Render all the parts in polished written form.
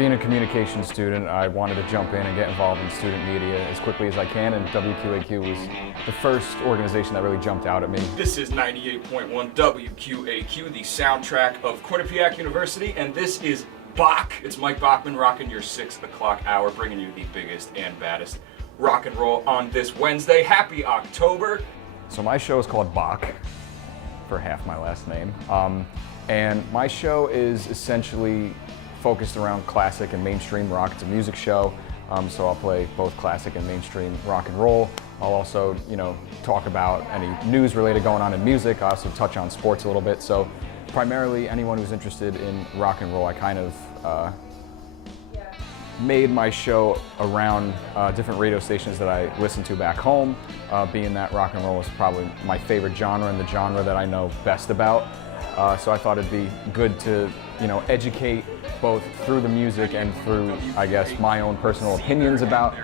Being a communications student, I wanted to jump in and get involved in student media as quickly as I can, and WQAQ was the first organization that really jumped out at me. This is 98.1 WQAQ, the soundtrack of Quinnipiac University, and this is BACH. It's Mike Bachmann rocking your 6 o'clock hour, bringing you the biggest and baddest rock and roll on this Wednesday. Happy October. So my show is called BACH, for half my last name, and my show is essentially focused around classic and mainstream rock. It's a music show, so I'll play both classic and mainstream rock and roll. I'll also, talk about any news related going on in music. I also touch on sports a little bit. So primarily anyone who's interested in rock and roll, I kind of made my show around different radio stations that I listen to back home, being that rock and roll is probably my favorite genre and the genre that I know best about. So I thought it'd be good to, educate both through the music and through, I guess, my own personal opinions about,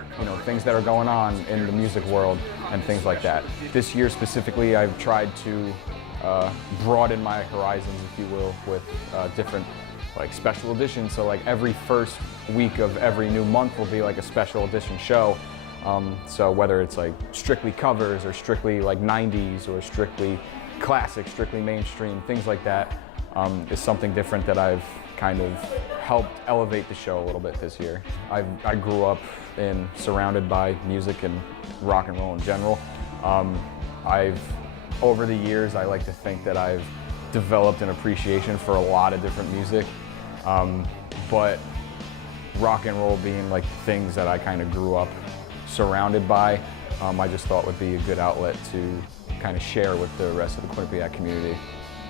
things that are going on in the music world and things like that. This year specifically, I've tried to broaden my horizons, if you will, with different special editions. So every first week of every new month will be a special edition show. So whether it's strictly covers or strictly 90s or strictly classic, strictly mainstream, things like that, is something different that I've kind of helped elevate the show a little bit this year. I grew up surrounded by music and rock and roll in general. Over the years, I like to think that I've developed an appreciation for a lot of different music, but rock and roll being things that I kind of grew up surrounded by, I just thought would be a good outlet to kind of share with the rest of the Quinnipiac community.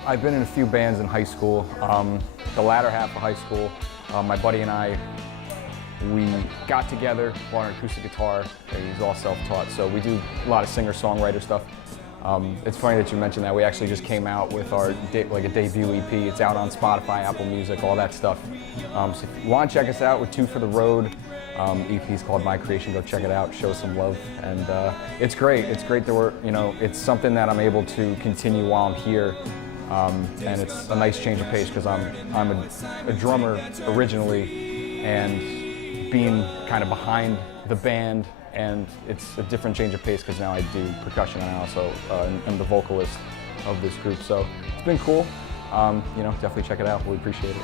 I've been in a few bands in high school. The latter half of high school, my buddy and I, we got together, bought an acoustic guitar. He's all self-taught, so we do a lot of singer-songwriter stuff. It's funny that you mentioned that. We actually just came out with our a debut EP. It's out on Spotify, Apple Music, all that stuff. So if you want to check us out, we're 2 for the road. EP is called My Creation. Go check it out, show some love, and it's great. It's great that we're, it's something that I'm able to continue while I'm here, and it's a nice change of pace because I'm a drummer originally, and being kind of behind the band, and it's a different change of pace because now I do percussion and I also am the vocalist of this group. So it's been cool. Definitely check it out. We appreciate it.